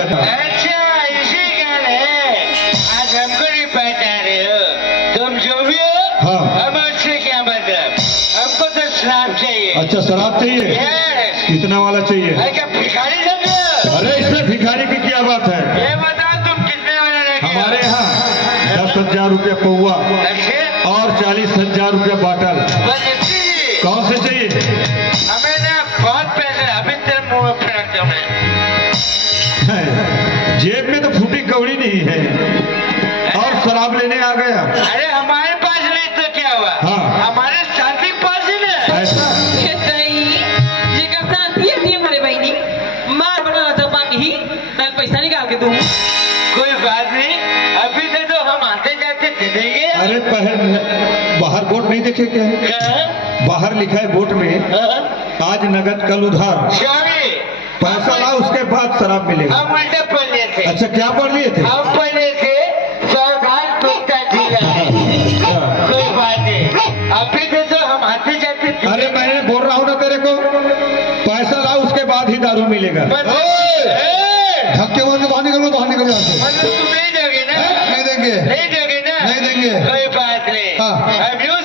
अच्छा इसी कारण है आज हमको नहीं पहचान रहे हो। तुम जो भी हो हाँ। हम उससे क्या मतलब, हमको तो शराब चाहिए। अच्छा शराब चाहिए, Yes। कितना वाला चाहिए? अरे क्या भिखारी समझे? अरे इसमें भिखारी की क्या बात है? ये बताओ तुम कितने वाला लेके आओ? हमारे यहाँ 10,000 रुपया पौवा अच्छा और 40,000 रुपया बाटल। बस इतनी? कौन से चाहिए? हमें ना बहुत पैसे अभी तेरे मुंह में फेंक दूं मैं। जेब में तो फूटी कौड़ी नहीं है और शराब लेने आ गया। अरे हमारे पास नहीं तो क्या हुआ, हाँ। हमारे साथी के पास ही ना। ऐसा पैसा निकाल के दूं। कोई बात नहीं, अभी से तो हम आते जाते दे देंगे। अरे बाहर बोर्ड नहीं देखे क्या है? क्या? बाहर लिखा है बोर्ड में हाँ? आज नगद कल उधार, स्वामी पैसा ला उसके बाद शराब मिलेगा। हम उल्टे पढ़ लिए थे। अच्छा क्या पढ़ लिए थे? हम पढ़े थे सावधान टूटता ढीला है। कोई बात नहीं, अभी से तो हम आते जाते दे अरे देंगे। मैंने बोल रहा हूँ ना तेरे को, पैसा ला उसके बाद ही दारू मिलेगा। धक्के मार के बाहर निकलो, बाहर निकल जाते। मतलब तुम नहीं दोगे ना? नहीं देंगे, नहीं दोगे ना? नहीं देंगे। कोई बात नहीं, हाँ। हम यूं